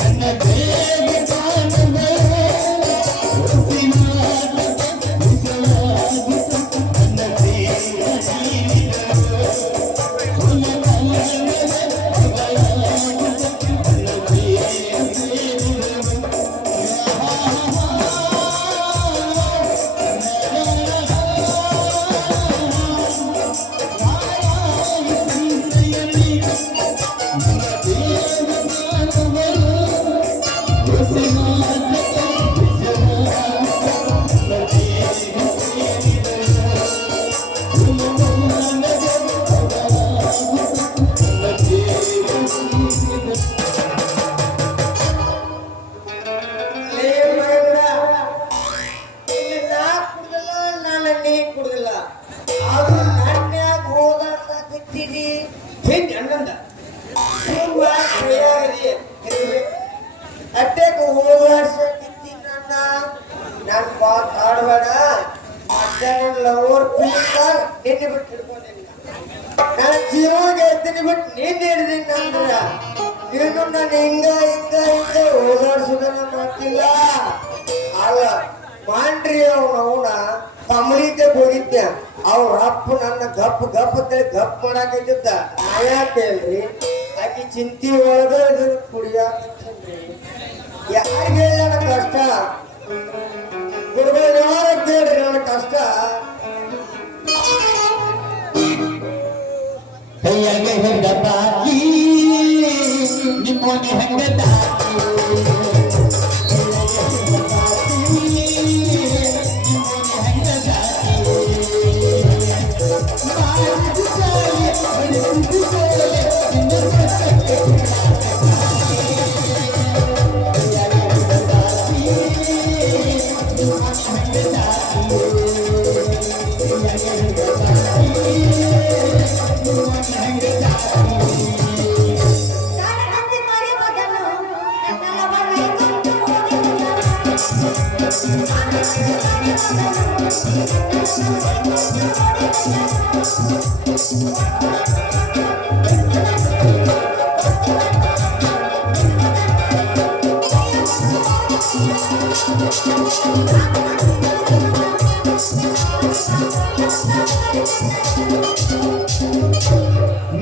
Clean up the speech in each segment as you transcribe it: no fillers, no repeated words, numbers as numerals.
ನನ್ನ ಜೀವನ ಹೇಳ್ತೀನಿ ಬಿಟ್ಟು ನೀನ್ ಹೇಳಿದೀನಿ ಅಂದ್ರ ನೀನು ನಾನು ಹಿಂಗ ಓದಾಡ್ಸೋದನ್ನ ಮಾಡ್ತಿಲ್ಲ. ಅಲ್ಲ ಮಾಡ್ರಿ ಅವನ ಕಮಲಿದ್ದೆ ಹೋಗಿದ್ದೆ ಅವ್ರ ಅಪ್ಪ ನನ್ನ ಗಪ್ ಗಪ್ ಗಪ್ ಮಾಡಾಕತ್ತಿದ್ದ. ನಾ ಯಾಕೆ ಹೇಳ್ರಿ ಆಕಿ ಚಿಂತಿ ಒಳಗ ಕುಡಿಯಾಕತ್ರಿ. ಯಾರಿಗೆ ನನ್ನ ಕಷ್ಟ ಗುರುಗಳು ಯಾರ ಕೇಳ್ರಿ ನನ್ನ ಕಷ್ಟ. ಕೈಯಾಗೆ ಹೆಂಗ ತಾಕಿ ನಿಮ್ಮನೆ ಹೆಂಗ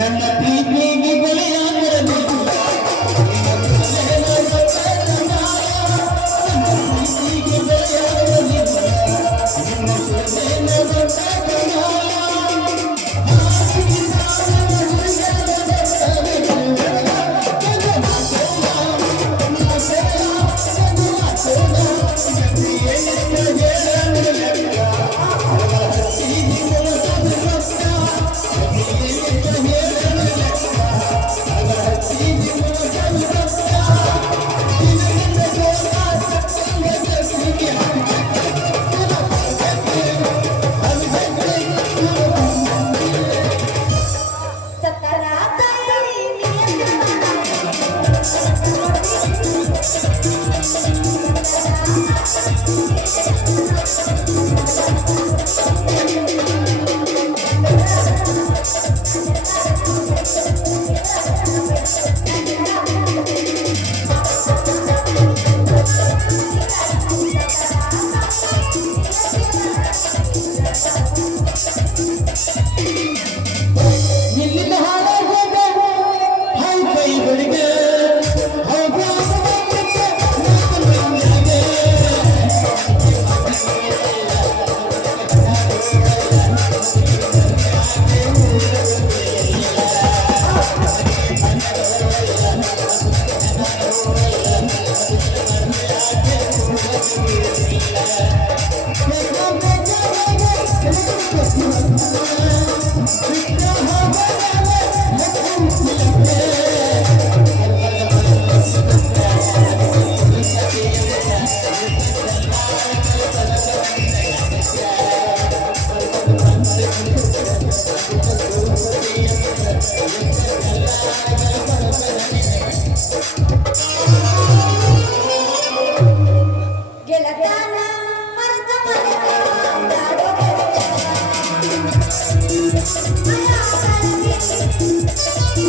ನನ್ನ ಪ್ರೀತಿಗೆ ಬಲಿಯಾಗರಬೇಕು.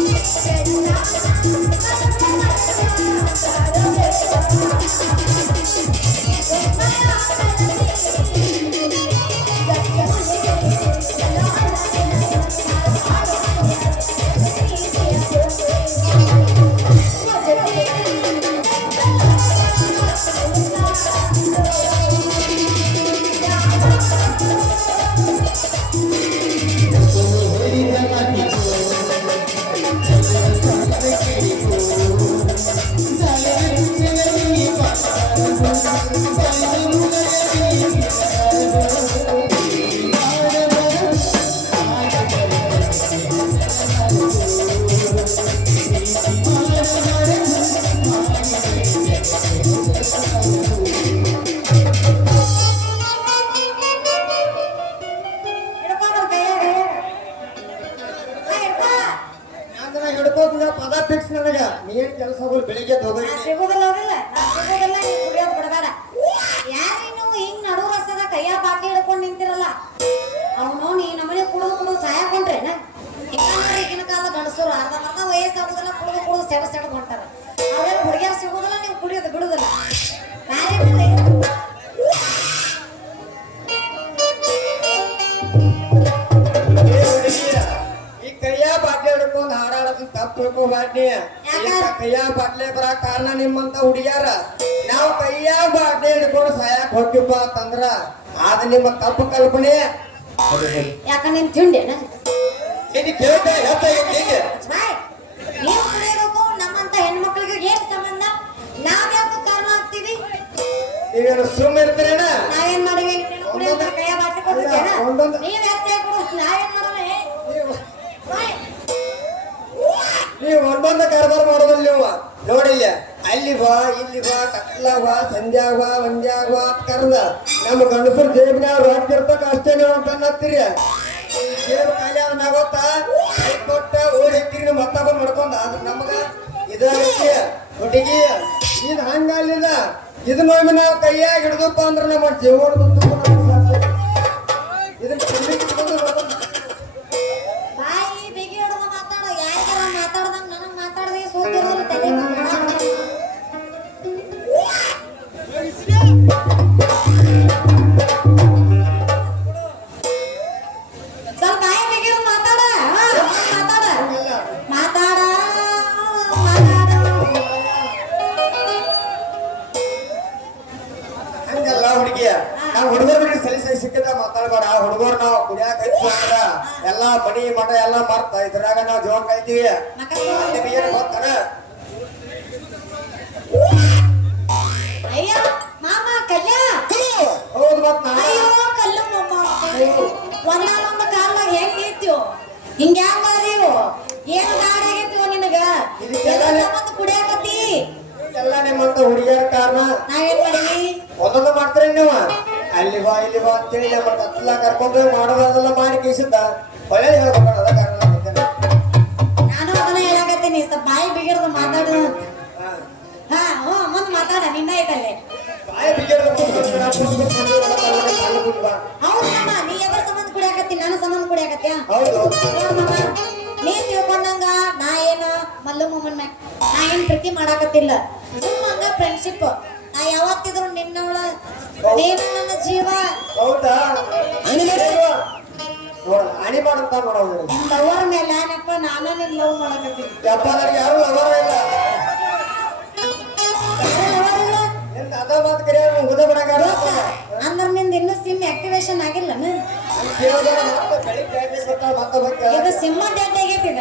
Yes, ನಾನು ಹಿಡ್ಕೋತ ಪದ ಫಿಕ್ಸ್ ನನಗ ನೀನ್ ಕೆಲಸ ಹೋಗಲ್ ಬೆಳಿಗ್ಗೆ ಹೋಗಿ ಸಿಗುದಿಲ್ಲ ಹೋಗಿಲ್ಲ ಸಿಗುದಿಲ್ಲ ನೀ ಕುಡಿಯೋದು ಬಿಡಬೇಡ ಯಾರು ನೀವು ಹಿಂಗ್ ನಡು ರಸ್ತದ ಕೈಯ ಬಾಕಿ ಹಿಡ್ಕೊಂಡು ನಿಂತಿರಲ್ಲ ಅವನು ನೀ ನಮ್ಮನೆ ಕುಡಿದು ಸಾಯಕೊಂಡ್ರೇನ ಈಗಿನ ಕಾಲದ ಗಂಡಸರು ಅರ್ಧ ವಯಸ್ಸಾಗುದಿಲ್ಲ ಕುಡಿದು ಸೆಡ್ ಹೊಂಟಾರ ಅವೆಲ್ಲ ಹುಡುಗಿಯರು ಸಿಗುದಿಲ್ಲ ನೀವು ಕುಡಿಯೋದು ಬಿಡುದಿಲ್ಲ ಕಾರ್ಯಕ್ರಮ ಈ ಕೈಯ ಬಾಟ್ಲಿ ಹಿಡ್ಕೊಂಡು ಹಾಡಾಡೋದು ತಪ್ಪು ತಿಳ್ಕೊಬಾಡ್ನಿ ಕೈಯ ಬಾಟ್ಲಿ ಬರ ಕಾರಣ ನಿಮ್ಮಂತ ಹುಡುಗ್ಯಾರ ನಾವು ಕೈಯ ಬಾಟ್ಲಿ ಹಿಡ್ಕೊಂಡು ಸಾಯಕ್ ಹೋಗ್ತಿಪ್ಪ ಅಂತಂದ್ರ ಅದ ನಿಮ್ಮ ತಪ್ಪು ಕಲ್ಪನೆ ಯಾಕ ನೀನ್ ತಿಂಡೇನ ಇದು ಕೇಳ್ತಾ ನೀವು ಕುಡಿಯೋದಕ್ಕೂ ನಮ್ಮಂತ ಹೆಣ್ಮಕ್ಳಿಗೆ ಏನ್ ಸಂಬಂಧ ನಾವ್ ಯಾಕೆ ಕಾರಣ ಆಗ್ತೀವಿ ನೀವೇನು ಸುಮ್ಮ ಇರ್ತೀರೇನ ನಾವೇನ್ ಮಾಡಿವಿ ಕುಡಿಯೋದ್ರ ಕೈಯ ಬಾಟ್ಲಿ ಕೊಟ್ಟಿದ್ದೇನ ನೀವ್ ಯಾಕೆ ಕೊಡು ನಾವೇನ್ ಮಾಡಲ್ಲ ನೀವು ಒಂದೊಂದು ಕಾರ್ಬಾರ್ ಮಾಡೋದಿಲ್ಲ ನೀವು ನೋಡಿಲ್ಲ ಅಲ್ಲಿ ಬಾ ಇಲ್ಲಿ ಬಾ ಕತ್ಲಾಗ ಬಾ ಸಂಧ್ಯಾಗ ಬಾ ಮಂದ್ಯಾಗ ಬಾ ಅಂತ ಕರ್ದ ನಮ್ಮ ಗಂಡಸರು ಜೇಬಿನಾಗ ರೊಕ್ಕ ಇರ್ತಕ್ಕ ಅಷ್ಟೇ ನೀವು ಅಂತ ಅನ್ನತ್ತೀರಿ ಜೇಬು ಖಾಲಿ ಆದ ಗೊತ್ತಾ ಕೈ ಕೊಟ್ಟ ಓಡಿ ಹಾಕಿರಿ ಮತ್ತೊಬ್ಬ ಮಾಡ್ಕೊಂಡ ಆದ್ರ ನಮಗ ಇದಾಗೈತಿ ಹುಡುಗಿ ಇದು ಹಂಗಲ್ಲಿದ ಇದನ್ನೊಮ್ಮೆ ನಾವು ಕೈಯಾಗ ಹಿಡಿದಪ್ಪ ಅಂದ್ರೆ ನಮ್ಮ ಜೀವನದ ಇದನ್ನ ಬಾಯಿ ಬಿಗಿ ಹಿಡಿದು ಮಾತಾಡ ಯಾರಿಗಾರ ಮಾತಾಡ್ದಂಗ ನನಗ್ ಮಾತಾಡದೆ ಸೋತಿರೋದು ತಲೆ ಸ್ವಲ್ಪ ಬಾಯಿ ಬಿಗಿ ಹಿಡಿದು ಮಾತಾಡ ಮಾತಾಡ ಮಾತಾಡ ಹಂಗಲ್ಲ ಹುಡುಗಿಯ ನಾವು ಹುಡುಗರಿಗೆ ಸಲಿ ಸಿಕ್ಕಿದ ಮಾತಾಡ್ಬೇಡ ಹುಡುಗರು ನಾವು ಕುಡಿಯಾಕ ಹಚ್ಚಿದ್ರ ಎಲ್ಲಾ ಮನಿ ಮಠ ಎಲ್ಲಾ ಮರ್ತ ಇದ್ರಾಗ ನಾವು ಜೀವನ ಕೈತೀವಿ ಏನ್ ಗೊತ್ತಾನ ಅಯ್ಯ ಮಾಮ ಕಲ್ಯ ಹೌದು ಮತ್ ಅಯ್ಯೋ ಕಲ್ಲು ಮಾಮ ಒಂದೊಂದು ಕಾಲದಾಗ ಹೆಂಗ್ ನಿಂತೀವ್ ಹಿಂಗ ಹೆಂಗ್ ಅದೀವು ಏನ್ ಗಾಡಿ ಆಗೈತಿವ ನಿನಗ ಸಂಬಂಧ ಕುಡಿಯಾಕತ್ತಿ ಎಲ್ಲ ನಿಮ್ಮಂತ ಹುಡುಗಿಯರ ಕಾರಣ ನಾವೇನ್ ಮಾಡೀವಿ ಒಂದೊಂದು ಮಾಡ್ತೀರಿ ನೀವು ಅಲ್ಲಿ ಬಾ ಇಲ್ಲಿ ಬಾ ಅಂತೇಳಿ ನಮ್ಮ ಕತ್ಲ ಕರ್ಕೊಂಡು ಮಾಡೋದೆಲ್ಲ ಮಾಡಿ ಕೀಸಿದ್ದ ಒಳ್ಳೆ ಹೇಳ್ಬೇಕಲ್ಲ ಅದ ಕಾರಣ ನಾನು ಅದನ್ನ ಹೇಳಕತ್ತೀನಿ ಸ್ವಲ್ಪ ಬಾಯಿ ಬಿಗಿಡ್ದು ಮಾತಾಡು ಹಾ ಹ್ಞೂ ಮುಂದ್ ಮಾತಾಡ ನಿನ್ನ ಐತಲ್ಲೇ ಬಾಯಿ ಬಿಗಿಡ್ದು ಹೌದಮ್ಮ ನೀ ಎದ್ರ ಸಂಬಂಧ ಕುಡಿಯಾಕತ್ತಿ ನನ್ನ ಸಂಬಂಧ ಕುಡಿಯಾಕತ್ತೀಯ ಹೌದು ನೋಡಮ್ಮ ನೀ ತಿಳ್ಕೊಂಡಂಗ ನಾ ಏನು ಮಲ್ಲು ಮೊಮ್ಮನ್ನ ನಾ ಏನ್ ಪ್ರೀತಿ ಮಾಡಾಕತ್ತಿಲ್ಲ ಸುಮ್ಮ ಹಂಗ ಫ್ರೆಂಡ್ಶಿಪ್ ನಾ ಯಾವತ್ತಿದ್ರು ನಿನ್ನವಳ ನೀನು ನನ್ನ ಜೀವ ಹೌದಾ ನೋಡ ಹಣಿ ಮಾಡಂತ ಮಾಡೋದು ನಿನ್ ಲವರ್ ಮೇಲೆ ಏನಪ್ಪ ನಾನು ನಿನ್ ಲವ್ ಮಾಡಾಕತ್ತೀನಿ ಯಪ್ಪ ನನಗೆ ಯಾರು ಲವರ್ ಇಲ್ಲ ಲವರ್ ಇಲ್ಲ ನಿಂದ ಅದ ಮಾತು ಕರೆ ಮುಗಿದ ಬಿಡಗಾರ ಅಂದ್ರ ನಿಂದ ಇನ್ನೂ ಸಿಮ್ ಆಕ್ಟಿವೇಶನ್ ಆಗಿಲ್ಲ ಇದು ಸಿಮ್ಮ ಡೆಡ್ ಆಗೈತಿ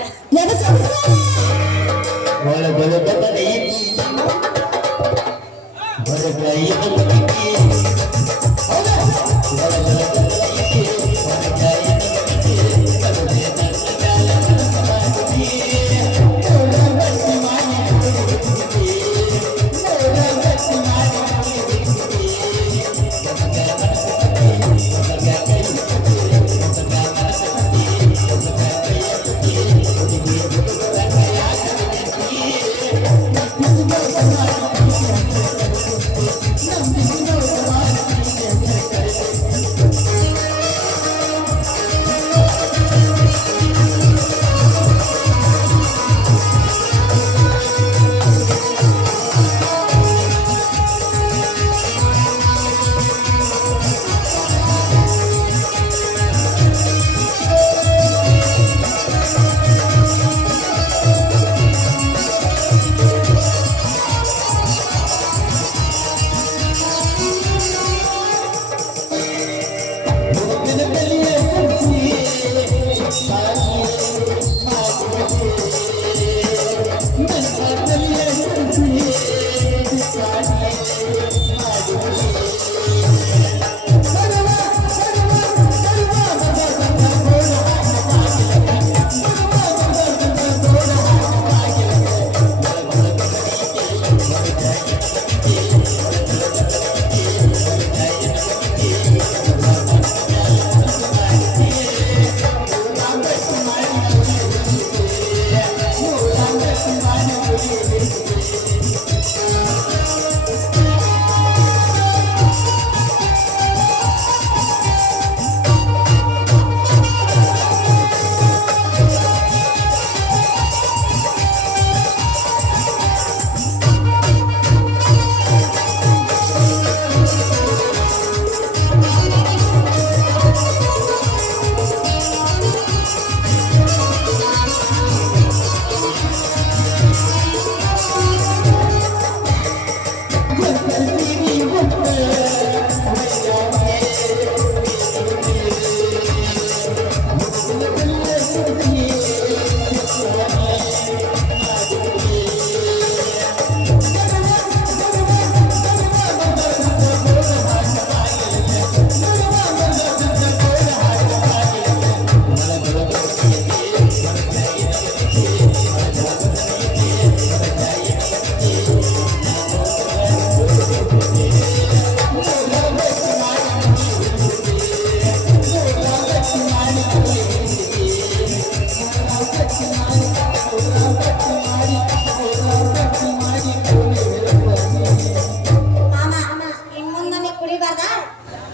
ಮಾಮ ಇನ್ ಮುಂದೆ ನೀ ಕುಡಿಬಾರ್ದ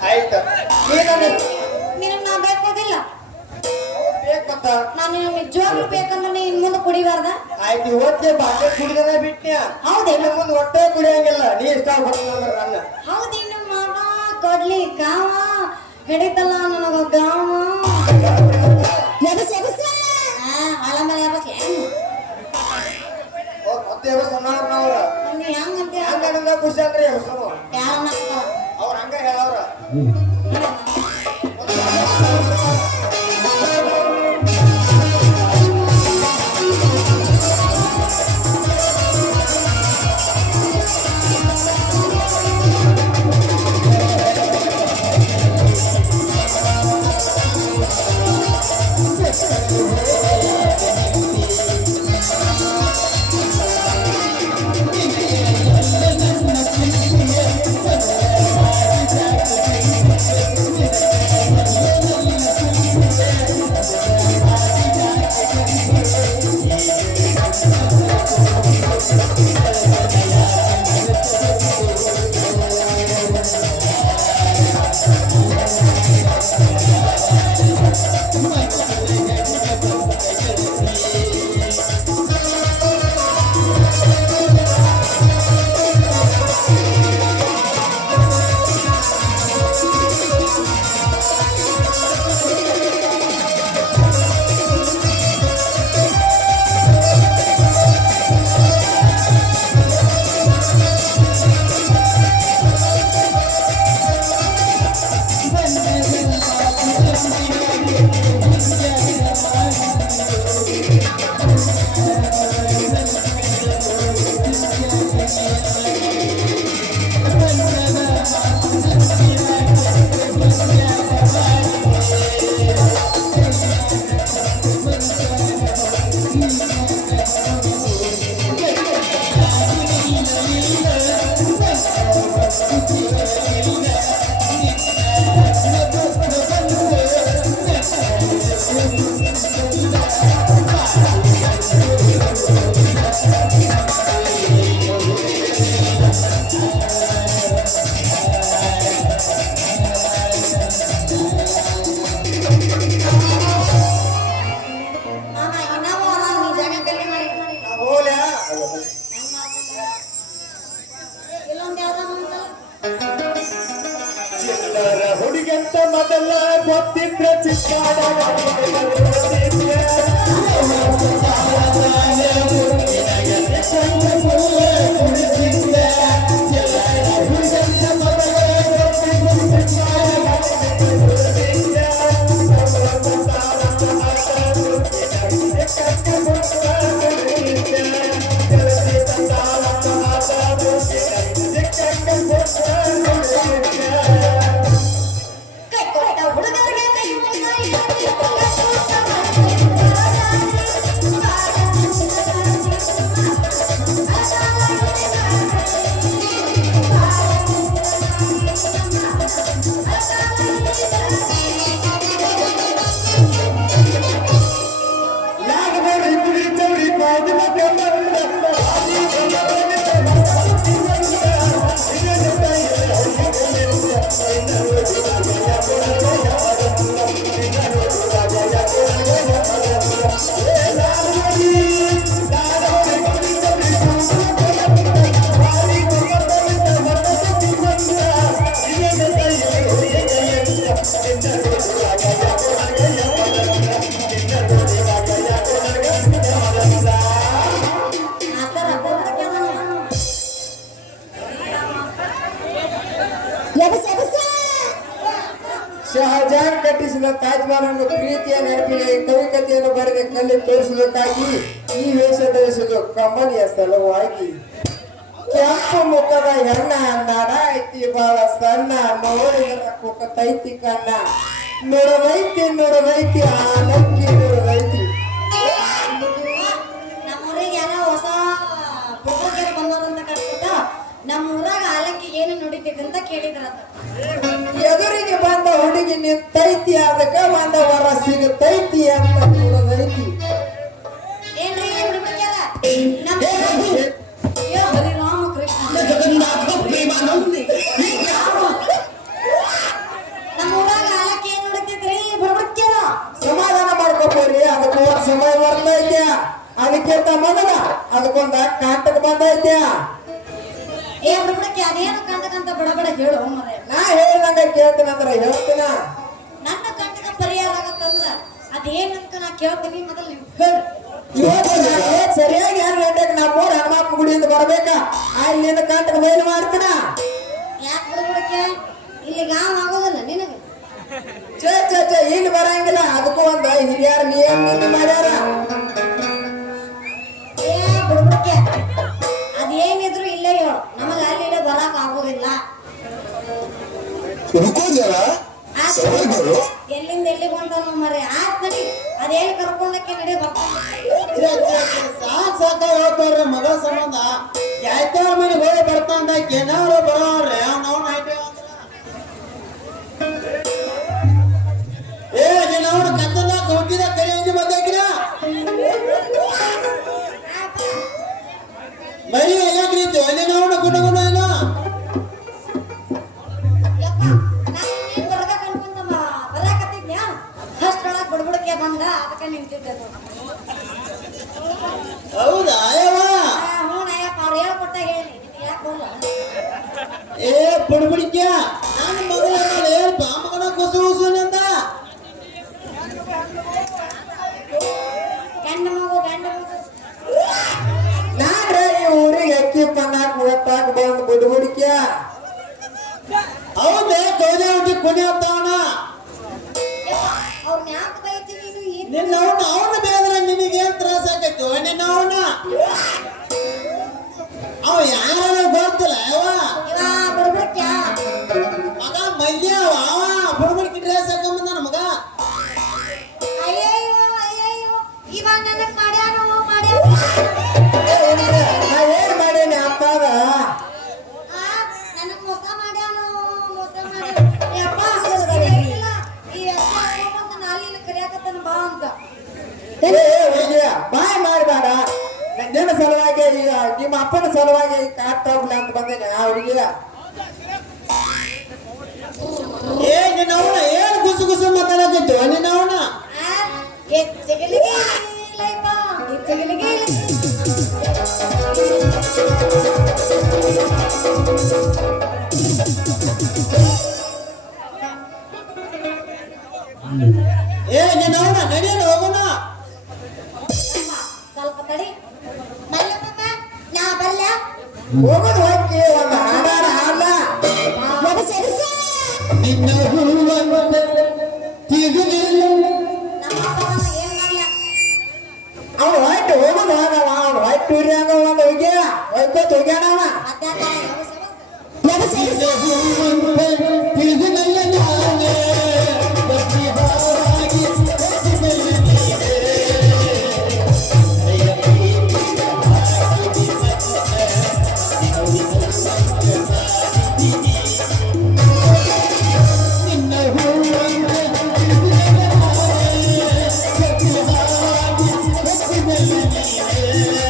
ಆಯ್ತು ನಿನಗ್ ನಾ ಬೇಕೋದಿಲ್ಲ ಬೇಕತ್ತ ನಾನು ನಿಜವಾಗ್ಲೂ ಬೇಕಂದ್ರೆ ನೀ ಇನ್ ಮುಂದೆ ಕುಡಿಬಾರ್ದ ಆಯ್ತು ಇವತ್ತೇ ಬಾಟೆ ಕುಡಿದನ ಬಿಟ್ನ್ಯಾ ಹೌದೇನು ಮುಂದೆ ಹೊಟ್ಟೆ ಕುಡಿಯಂಗಿಲ್ಲ ನೀ ಇಷ್ಟ ಪಡ್ಕೊಂಡ್ರ ನನ್ನ ಹೌದೇನು ಮಾಮ ಕೊಡ್ಲಿ ಗಾವ ಹಿಡಿತಲ್ಲ ನನಗ ಗಾವ ಹೊಲ ಮೇಲೆ ಎಬಸ್ಲಿ ಮತ್ತೆ ಸಣ್ಣವ್ರ ನಾವ್ರ ನೀ ಹೆಂಗಂತ ಹಂಗ ಖುಷಿ ಅಂದ್ರೆ ಹೆಸರು ಯಾರನ್ನ ಅವ್ರ ಹಂಗ ಹೇಳವ್ರ ಮಾಮ ಇನ್ನೂ ನೀ ಜಾಗ ಕಲ್ಲಿ ಮಾಡಿ ಹೋಗ್ಲ್ಯಾ ಹೆಂಗ್ ಮಾಡ್ಕೊಂಡ? ಇಲ್ಲೊಂದ್ ಯಾವ್ದೋ ಒಂದಲ್ಲ? ಚಿಲ್ಲರ ಹುಡುಗಂತ ಮೊದಲ ಗೊತ್ತಿದ್ರೆ ಚಿಕ್ಕಾಡ ಕೈ ಕೊಟ್ಟ ಹುಡುಗರಿಗೆ ಕೈ ಶಹಜಾನ್ ಕಟ್ಟಿಸಿದ ತಾಜ್ಮಹಲ್ ಪ್ರೀತಿಯ ನೆನಪಿನ ಈ ಕವಿಕತೆಯನ್ನು ಬರೆದ ಕಲ್ಲಿ ತೋರಿಸುವುದಕ್ಕಾಗಿ ಈ ವೇಷ ಧರಿಸುವುದು ಕಮ್ಮನಿಯ ಸಲುವಾಗಿ ಕೆಂಪು ಮುಖದ ಹೆಣ್ಣ ನಡ ಐತಿ ಬಹಳ ಸಣ್ಣ ನೋಡಿದ ಕುಕ್ಕತೈತಿ ಕಣ್ಣ ನುಡದೈತಿ ಆನಕ್ಕಿ ನುಡದೈತಿ. ನಮ್ಮೂರಿಗೆ ಯಾರೋ ಹೊಸ ಹುಡುಗರು ಬಂದೋರಂತ ಕಳ್ಸಿದ್ದ. ನಮ್ಮೂರಾಗ ಆಲಕ್ಕಿ ಏನು ನುಡಿತೈತಿ ಅಂತ ಕೇಳಿದ್ರಂತ. ಎದುರಿಗೆ ಬಂದ ಹುಡುಗಿ ನಿಂತೈತಿ ಅದಕ್ಕ ಒಂದ ವರ ಸಿಗತೈತಿ ಅಂತ ನುಡದೈತಿ. ಏನ್ರಿ ಹುಡುಗಿಯರ? ಅಯ್ಯೋ ಹರಿ ರಾಮ ಕೃಷ್ಣ. ನಮ್ಮೂರಾಗ ಆಲಕ್ಕಿ ಏನ್ ನುಡಿತೈತ್ರಿ ಹುಡುಗಿಯರ? ಸಮಾಧಾನ ಮಾಡ್ಕೋಬೋರಿ ಅದಕ್ಕೆ ಒಂದ್ ಸಮಯ ಬರ್ತೈತೆ ಅದಕ್ಕಿಂತ ಮೊದಲ ಅದಕ್ಕೊಂದ ಕಾಂಟಕ್ ಬಂದೈತೆ. ಏ ಹುಡುಗಿ ಅದೇನು ಕಂಡಕಂತ ಬಡಬಡ ಹೇಳು ಮರೆ. ನಾ ಹೇಳ್ದಂಗ ಕೇಳ್ತೀನಂದ್ರ ಹೇಳ್ತೀನ. ನನ್ನ ಕಂಡಕ ಪರಿಹಾರ ಆಗತ್ತಂದ್ರ ಅದೇನಂತ ನಾ ಕೇಳ್ತೀನಿ ಮೊದಲು ನೀವು ಹೇಳ್ರಿ. ಇವತ್ತು ನಾನು ಸರಿಯಾಗಿ 2 ಗಂಟೆಗೆ ನಮ್ಮೂರ ಹನುಮಪ್ಪ ಗುಡಿಯಿಂದ ಬರ್ಬೇಕ ಅಲ್ಲಿಂದ ಕಾಂಟಕ್ ಬಯಲು ಮಾಡ್ತೀನ. ಯಾಕೆ ಹುಡುಗಕ್ಕೆ ಇಲ್ಲಿ ಗಾವ್ ಆಗೋದಿಲ್ಲ ನಿನಗೆ? ಚೇ ಇಲ್ಲಿ ಬರಂಗಿಲ್ಲ ಅದಕ್ಕೂ ಒಂದ ಹಿರಿಯರ ನಿಯಮ ನೀತಿ ಮಾಡ್ಯಾರ. ಏ ಹುಡುಗಕ್ಕೆ ಅದೇನಿದ್ರು ಇಲ್ಲೇ ಹೇಳು, ನಮಗ ಅಲ್ಲಿ ಇಲ್ಲೇ ಬರಕ್ ಆಗೋದಿಲ್ಲ. ಎಲ್ಲಿಂದ ಎಲ್ಲಿ ಬಂದನು ಮರೆ ಆತ್ ನಡಿ ಅದೇನು ಕರ್ಕೊಂಡಕ್ಕೆ ನಡಿ ಬರ್ತಾನೆ. ಸಾಕ ಹೇಳ್ತಾರ್ರಿ ಮಗಳ ಸಂಬಂಧ ಯಾಯ್ತಾರ ಮನೆ ಹೋಗಿ ಬರ್ತಾಂದ ಏನಾರು ಬರೋವ್ರಿ ನಾವು ಏ ನೀನವ್ರು ಕತ್ತಲ ಹೋಗಿದ ಕರಿ ಅಂಜಿ ಬಂದಾಕಿನ ಮರಿ ಯಾಕ್ರಿ ನೀನವ್ನ ಗುಣ ಏನೋ ಯಪ್ಪ ನಾನು ನೀನ್ ಬರ್ಬೇಕು ಅನ್ಕೊಂಡ ಬರಾಕತ್ತಿದ್ನ್ಯಾ ಅಷ್ಟ್ರೊಳಗೆ ಬುಡ್ಬುಡಕ್ಕೆ ಬಂದ ಅದಕ್ಕೆ ನಿಂತಿದ್ದೆ. ಹೌದಾ ಅಯ್ಯವ್ವ ಹ್ಞೂ ನಯ್ಯಪ್ಪ ಅವ್ರು ಹೇಳ್ಕೊಟ್ಟ ಹೇಳಿ ಯಾಕೆ ಹೋಲ್ಲ? ಏ ಬುಡ್ಬುಡಿಕ್ಯ ನನ್ನ ಮಗಳು ಹೇಳ್ಪ ಮಗನ ಕುಸು ಅಂತ ಗಂಡ ಮಗು ನಾನ್ರೆ ಈ ಊರಿಗೆ ಅಕ್ಕಿ ಪನ್ನಾಕ್ ಮುಗತ್ತಾಕ ಬಂದ್ ಬುಡ್ಬುಡಿಕ್ಯ. ಹೌದೇ ಕೌದೆ ಹುಟ್ಟಿ ಕುಣಿ ಹೋಗ್ತಾವನ ಅವ್ರನ್ನ ಯಾಕೆ ಬೈತೀನಿ ನೀನು? ನಿನ್ನ ಅವನ ಬೇದ್ರೆ ನಿನಗೇನ್ ತ್ರಾಸ ಆಕೈತಿ ನಿನ್ನ ಅವ ಯಾರ ಗೊತ್ತಿಲ್ಲ ಅವ ಬುಡ್ಬುಡಕ್ಕೆ ಮಗ ಮಲ್ಯ ಅವ ಬುಡ್ಬುಡ್ಕಿ ಡ್ರೆಸ್ ಹಾಕೊಂಬಂದ ಮಗ ಅಯ್ಯಯ್ಯೋ ಇವಾಗ ನನಗೆ ಮಾಡ್ಯಾನು ನಾ ಏನ್ ಮಾಡೇನಿ ಅಪ್ಪಾಗ ನನಗೆ ಮೋಸ ಮಾಡ್ಯಾನು ಯಪ್ಪ ಈ ನಾಲಿನ ಕರಿಯಾಕತ್ತಾನ ಬಾ ಅಂತ. ಹುಡುಗಿಯ ಬಾಯ್ ಮಾಡಬೇಡ. ನಿನ್ನ ಸಲುವಾಗಿ ಈಗ ನಿಮ್ಮ ಅಪ್ಪನ ಸಲುವಾಗಿ ಕಾಡ್ತಾವ್ಲ ಅಂತ ಬಂದೇನೆ ಆ ಹುಡುಗಿಯ. ಏ ನಿನ್ನವನ ಏನ್ ಗುಸು ಮಾತಾಡಕತ್ತು ನಿನ್ನವನ ಜಗಲಿಗೆ ಏ ನೀನು ಅವನ ನಡಿಯೋಣ ಹೋಗೋಣ. ಸ್ವಲ್ಪ ತಡಿ ಮಲ್ಲಮ್ಮ ನಾ ಬರಲ್ಲ ಹೋಗೋದು ಹೋಗಿ ಒಂದು ಹಾಡಾಡ ಹಾಡ್ಲ ನಿನ್ನ ಹೂವನ್ನು ತಿರುಗಿಲ್ಲ. ನಮ್ಮ ಅಪ್ಪನ ಏನ್ ಮಾಡ್ಲ ಅವ್ನು ಹೊಯ್ತು ಹೋಗೋದು ಹೋಗವ ಅವ್ನು ಹೊಯ್ತು ಟೂರಿ ಹಂಗ ಒಂದು ಹೋಗ್ಯಾನ ಹೊಯ್ಕೋತ ಹೋಗ್ಯಾನ ಅವ ಮಧ್ಯಾಹ್ನ ನಿನ್ನ ಹೂವನ್ನು ತಿರುಗಿಲ್ಲ ನಾನೇ ಬಸಿಹಾಗಿ ಬಸಿಬಲ್ಲ ನೀನೇ. ನಿನ್ನ ಹೂವನ್ನು ತಿರುಗಿಲ್ಲ ನಾನೇ ಬಸಿಹಾಗಿ ಬಸಿಬಲ್ಲ ನೀನೇ.